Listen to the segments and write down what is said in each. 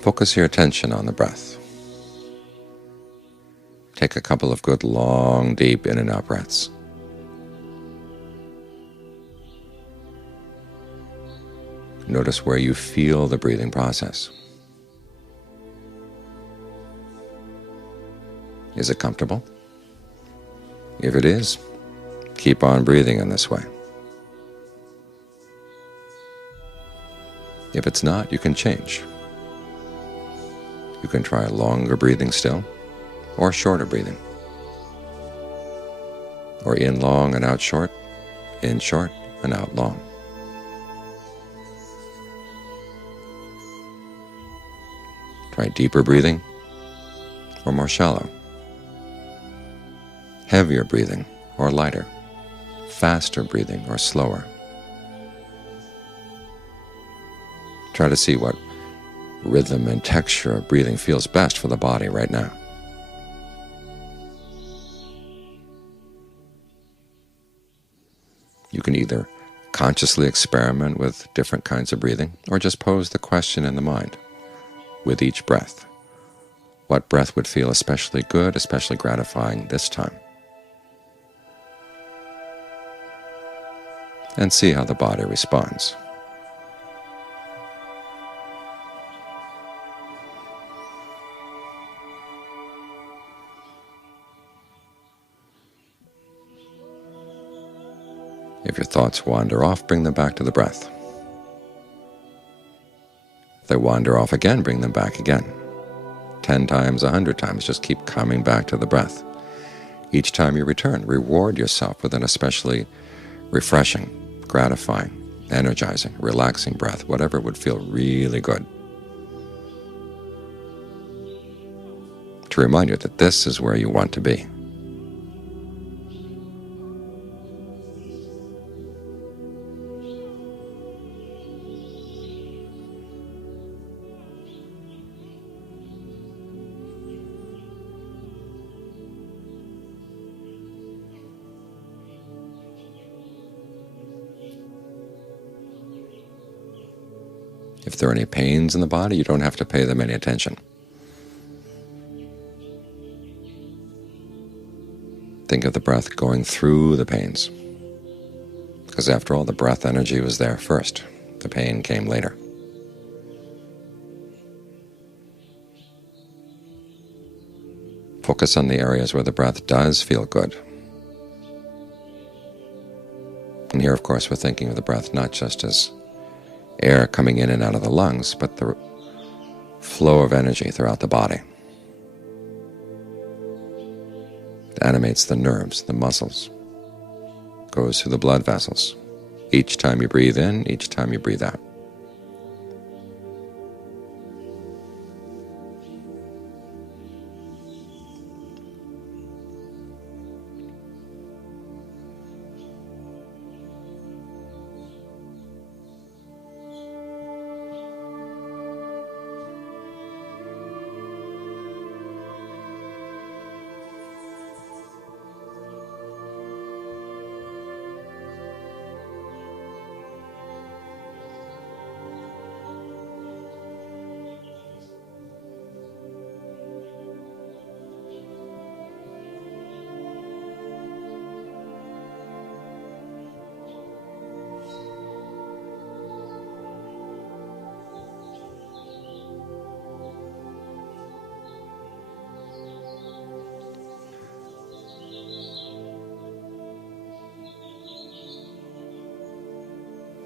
Focus your attention on the breath. Take a couple of good, long, deep in and out breaths. Notice where you feel the breathing process. Is it comfortable? If it is, keep on breathing in this way. If it's not, you can change. You can try longer breathing still, or shorter breathing. Or in long and out short, in short and out long. Try deeper breathing, or more shallow. Heavier breathing, or lighter. Faster breathing, or slower. Try to see what rhythm and texture of breathing feels best for the body right now. You can either consciously experiment with different kinds of breathing, or just pose the question in the mind with each breath. What breath would feel especially good, especially gratifying this time? And see how the body responds. If your thoughts wander off, bring them back to the breath. If they wander off again, bring them back again. 10 times, 100 times, just keep coming back to the breath. Each time you return, reward yourself with an especially refreshing, gratifying, energizing, relaxing breath, whatever would feel really good. To remind you that this is where you want to be. If there are any pains in the body, you don't have to pay them any attention. Think of the breath going through the pains, because after all, the breath energy was there first. The pain came later. Focus on the areas where the breath does feel good. And here, of course, we're thinking of the breath not just as air coming in and out of the lungs, but the flow of energy throughout the body. It animates the nerves, the muscles, goes through the blood vessels. Each time you breathe in, each time you breathe out.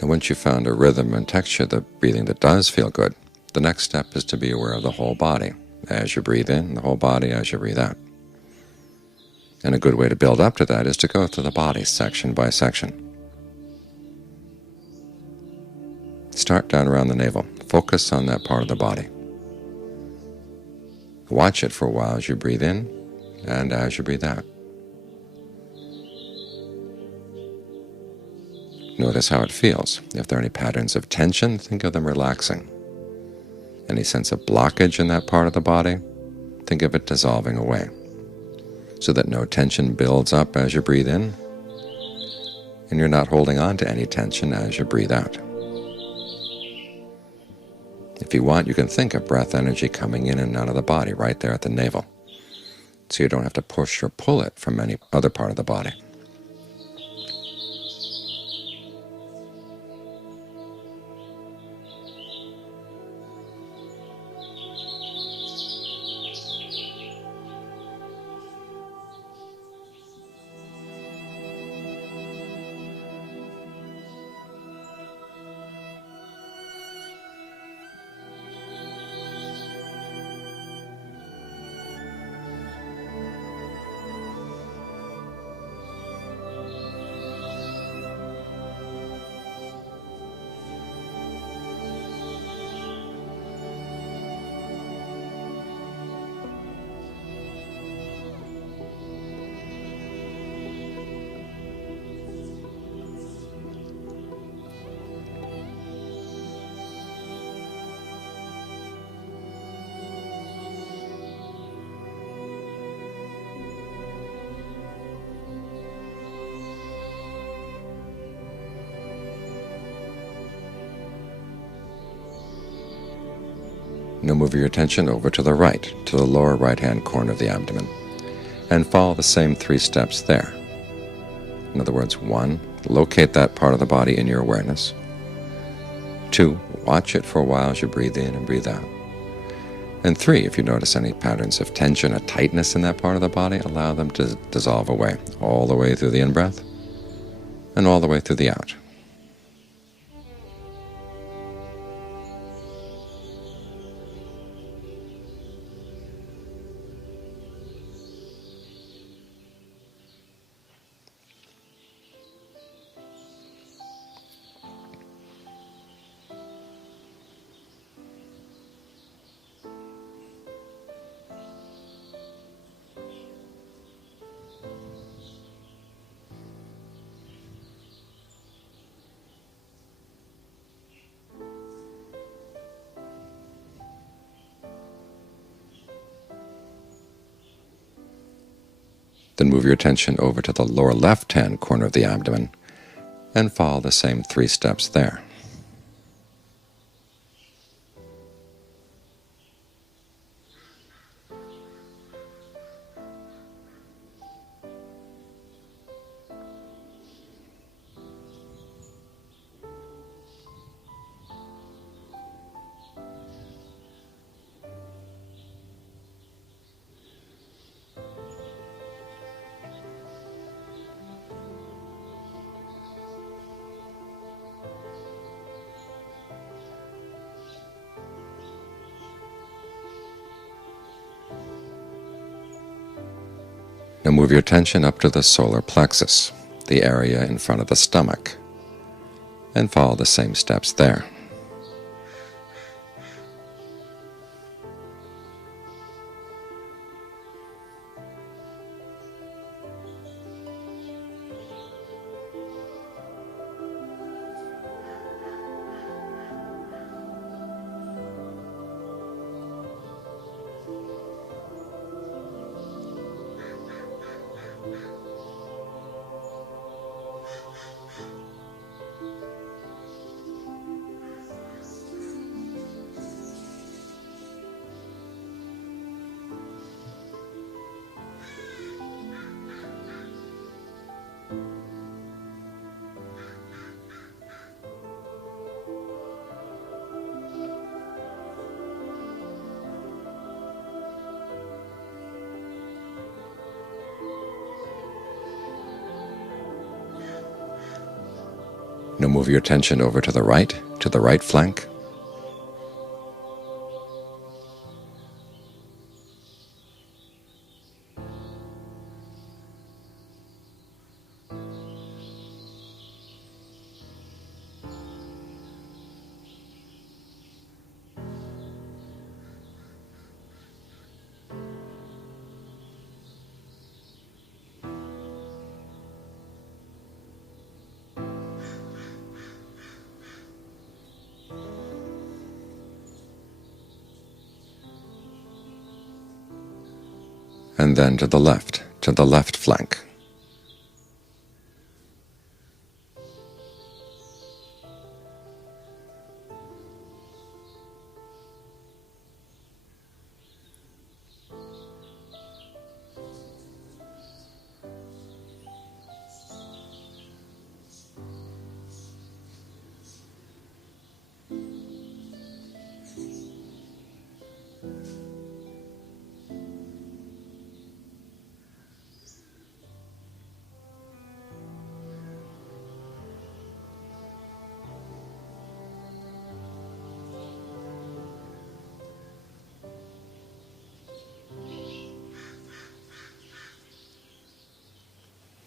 And once you've found a rhythm and texture of the breathing that does feel good, the next step is to be aware of the whole body as you breathe in, the whole body as you breathe out. And a good way to build up to that is to go through the body section by section. Start down around the navel. Focus on that part of the body. Watch it for a while as you breathe in and as you breathe out. Notice how it feels. If there are any patterns of tension, think of them relaxing. Any sense of blockage in that part of the body, think of it dissolving away, so that no tension builds up as you breathe in, and you're not holding on to any tension as you breathe out. If you want, you can think of breath energy coming in and out of the body right there at the navel, so you don't have to push or pull it from any other part of the body. Now move your attention over to the right, to the lower right-hand corner of the abdomen, and follow the same 3 steps there. In other words, 1, locate that part of the body in your awareness. 2, watch it for a while as you breathe in and breathe out. And 3, if you notice any patterns of tension or tightness in that part of the body, allow them to dissolve away, all the way through the in-breath and all the way through the out. Then move your attention over to the lower left-hand corner of the abdomen and follow the same 3 steps there. Now move your attention up to the solar plexus, the area in front of the stomach, and follow the same steps there. Now move your attention over to the right flank. And then to the left flank.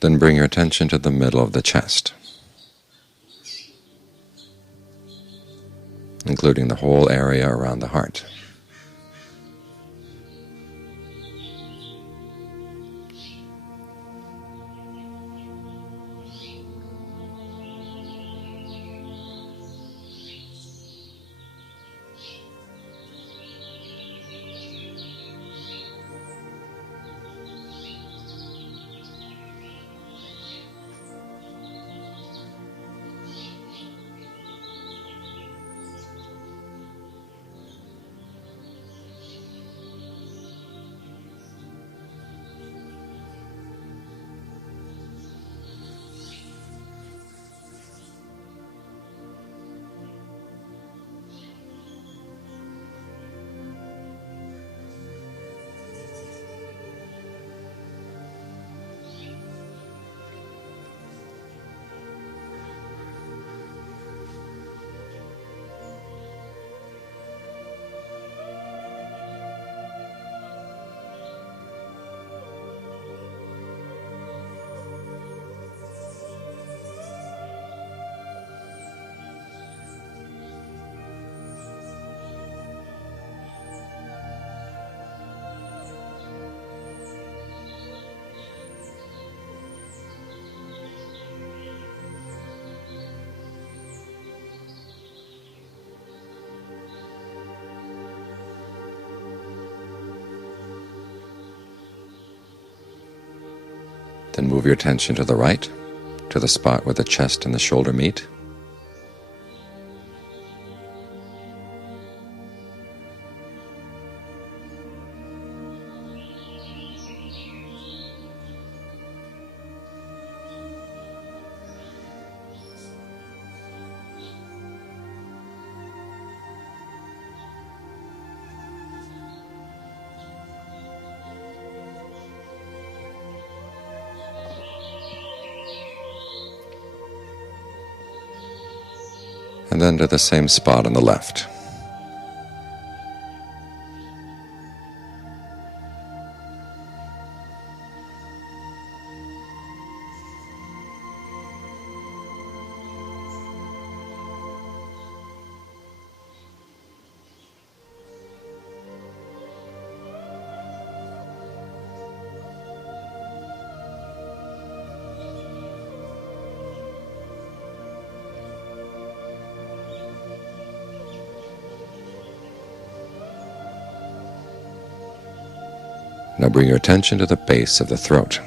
Then bring your attention to the middle of the chest, including the whole area around the heart. Then move your attention to the right, to the spot where the chest and the shoulder meet. And then to the same spot on the left. Now bring your attention to the base of the throat.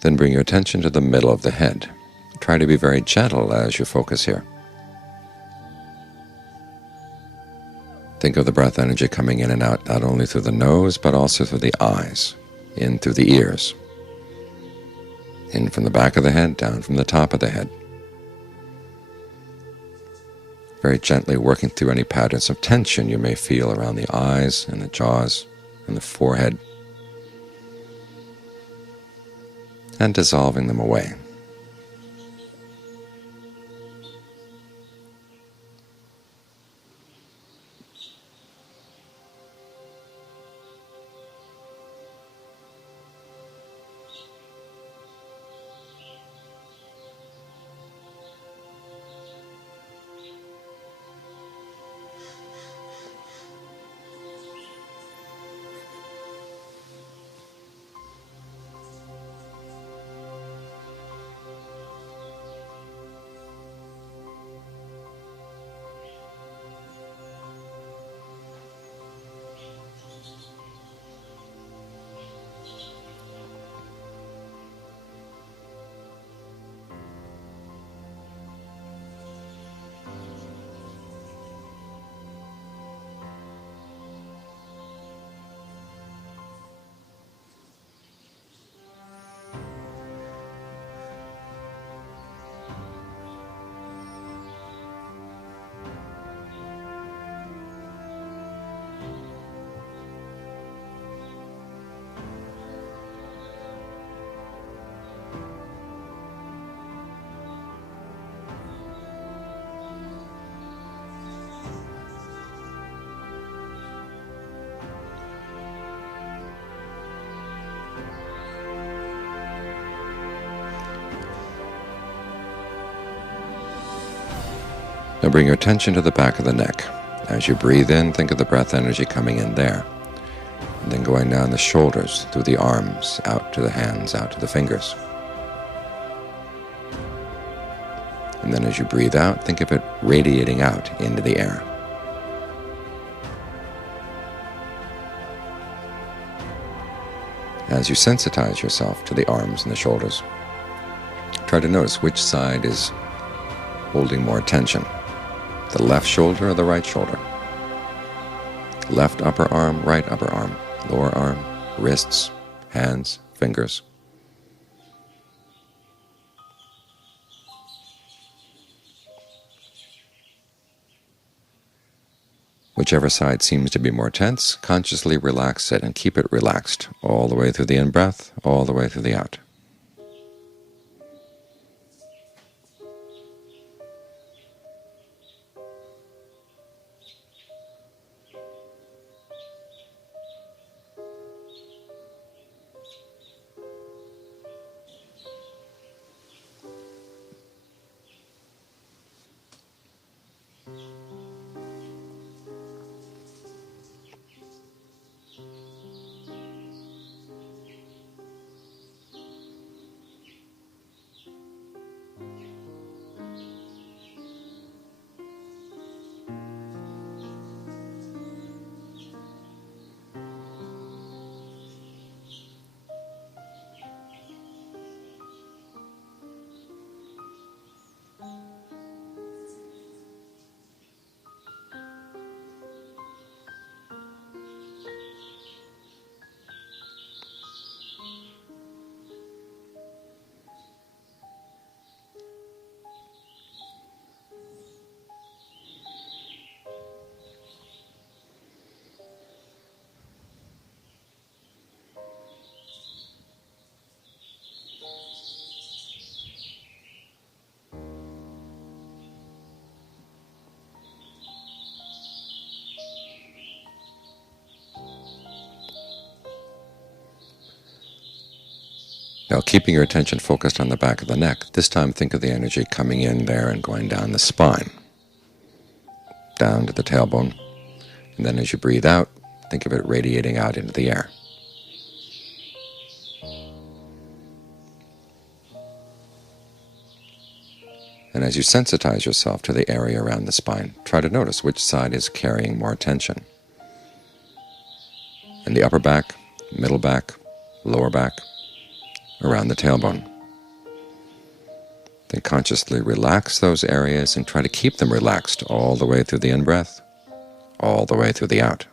Then bring your attention to the middle of the head. Try to be very gentle as you focus here. Think of the breath energy coming in and out, not only through the nose, but also through the eyes, in through the ears, in from the back of the head, down from the top of the head. Very gently working through any patterns of tension you may feel around the eyes and the jaws and the forehead, and dissolving them away. bring your attention to the back of the neck. As you breathe in, think of the breath energy coming in there, and then going down the shoulders, through the arms, out to the hands, out to the fingers. And then as you breathe out, think of it radiating out into the air. As you sensitize yourself to the arms and the shoulders, try to notice which side is holding more tension, the left shoulder or the right shoulder. Left upper arm, right upper arm, lower arm, wrists, hands, fingers. Whichever side seems to be more tense, consciously relax it and keep it relaxed all the way through the in-breath, all the way through the out. Now, keeping your attention focused on the back of the neck, this time think of the energy coming in there and going down the spine, down to the tailbone, and then as you breathe out, think of it radiating out into the air. And as you sensitize yourself to the area around the spine, try to notice which side is carrying more tension. In the upper back, middle back, lower back, around the tailbone. Then consciously relax those areas and try to keep them relaxed all the way through the in-breath, all the way through the out.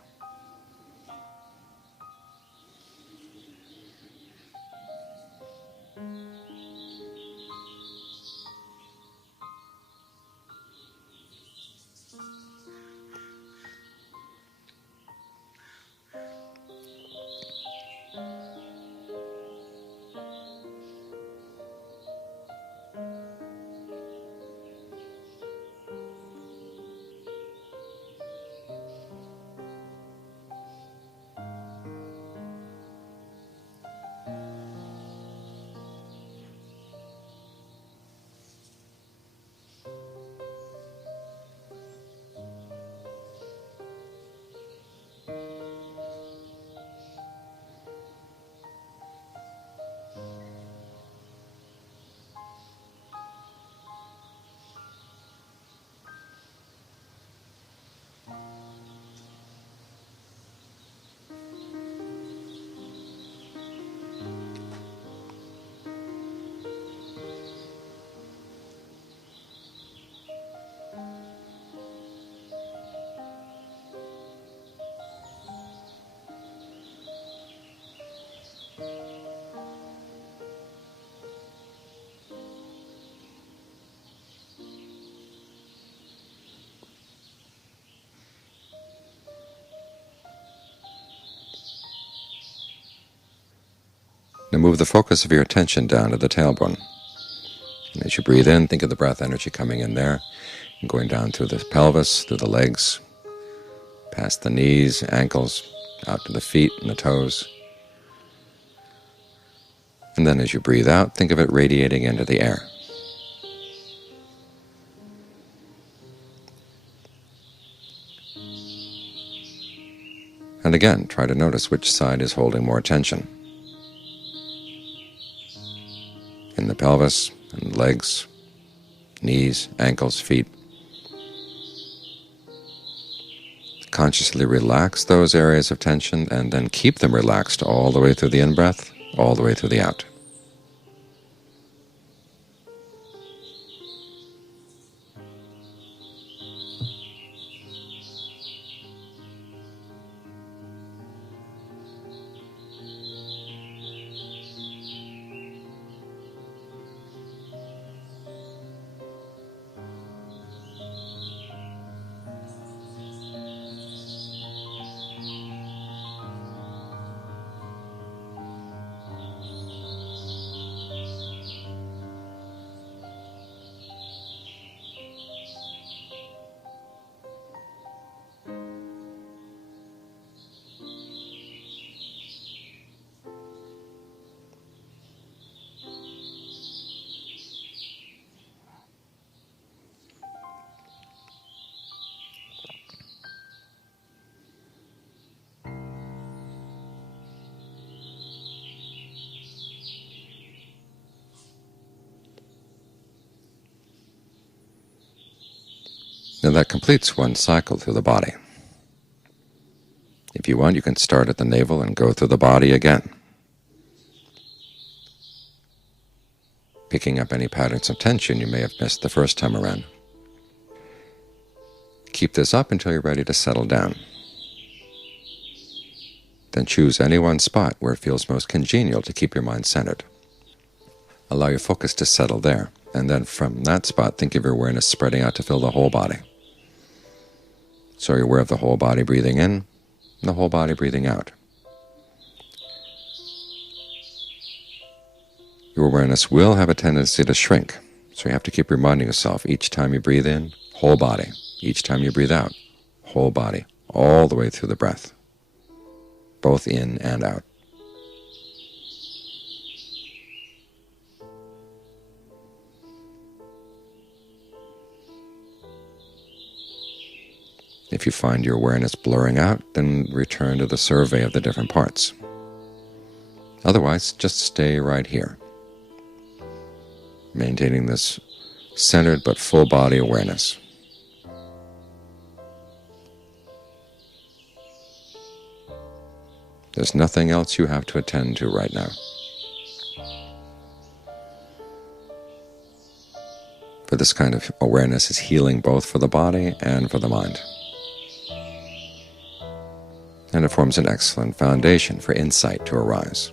Now move the focus of your attention down to the tailbone. And as you breathe in, think of the breath energy coming in there and going down through the pelvis, through the legs, past the knees, ankles, out to the feet and the toes. And then as you breathe out, think of it radiating into the air. And again, try to notice which side is holding more tension. In the pelvis, and legs, knees, ankles, feet. Consciously relax those areas of tension and then keep them relaxed all the way through the in-breath, all the way through the out. Now that completes one cycle through the body. If you want, you can start at the navel and go through the body again, picking up any patterns of tension you may have missed the first time around. Keep this up until you're ready to settle down. Then choose any one spot where it feels most congenial to keep your mind centered. Allow your focus to settle there, and then from that spot, think of your awareness spreading out to fill the whole body. So you're aware of the whole body breathing in, and the whole body breathing out. Your awareness will have a tendency to shrink, so you have to keep reminding yourself each time you breathe in, whole body. Each time you breathe out, whole body, all the way through the breath, both in and out. If you find your awareness blurring out, then return to the survey of the different parts. Otherwise, just stay right here, maintaining this centered but full body awareness. There's nothing else you have to attend to right now. For this kind of awareness is healing both for the body and for the mind. And it forms an excellent foundation for insight to arise.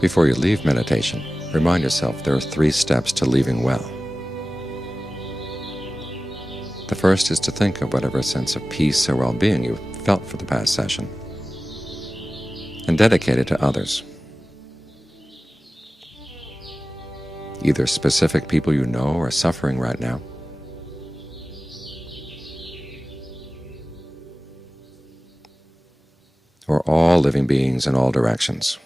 Before you leave meditation, remind yourself there are 3 steps to leaving well. The first is to think of whatever sense of peace or well-being you felt for the past session, and dedicate it to others. Either specific people you know are suffering right now, or all living beings in all directions,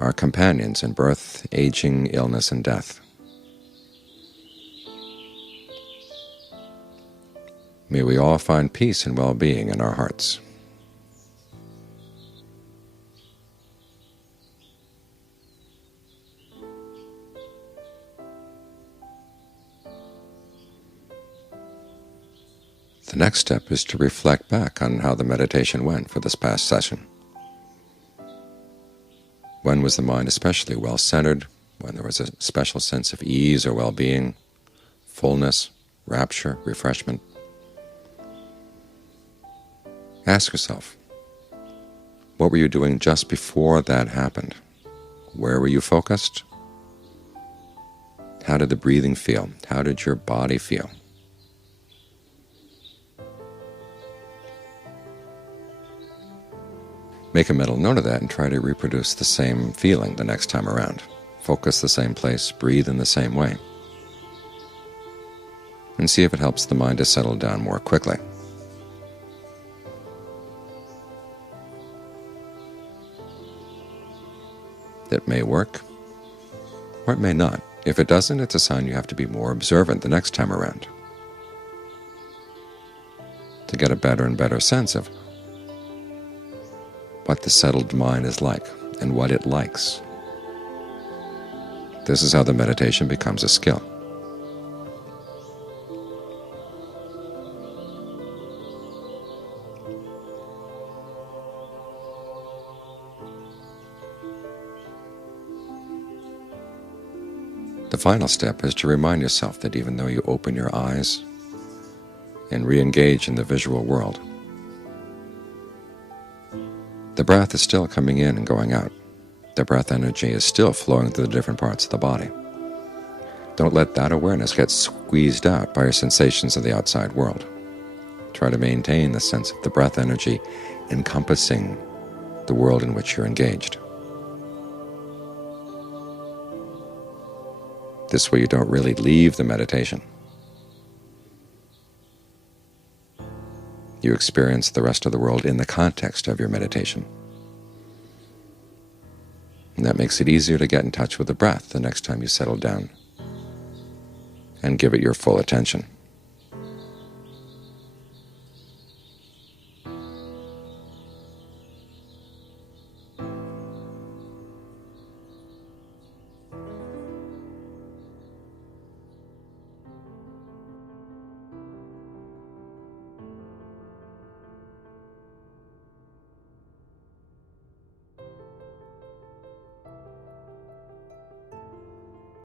our companions in birth, aging, illness, and death. May we all find peace and well-being in our hearts. The next step is to reflect back on how the meditation went for this past session. When was the mind especially well-centered? When there was a special sense of ease or well-being, fullness, rapture, refreshment? Ask yourself, what were you doing just before that happened? Where were you focused? How did the breathing feel? How did your body feel? Make a mental note of that and try to reproduce the same feeling the next time around. Focus the same place, breathe in the same way, and see if it helps the mind to settle down more quickly. It may work, or it may not. If it doesn't, it's a sign you have to be more observant the next time around to get a better and better sense of what the settled mind is like and what it likes. This is how the meditation becomes a skill. The final step is to remind yourself that even though you open your eyes and re-engage in the visual world, the breath is still coming in and going out. The breath energy is still flowing through the different parts of the body. Don't let that awareness get squeezed out by your sensations of the outside world. Try to maintain the sense of the breath energy encompassing the world in which you're engaged. This way you don't really leave the meditation. You experience the rest of the world in the context of your meditation. And that makes it easier to get in touch with the breath the next time you settle down and give it your full attention.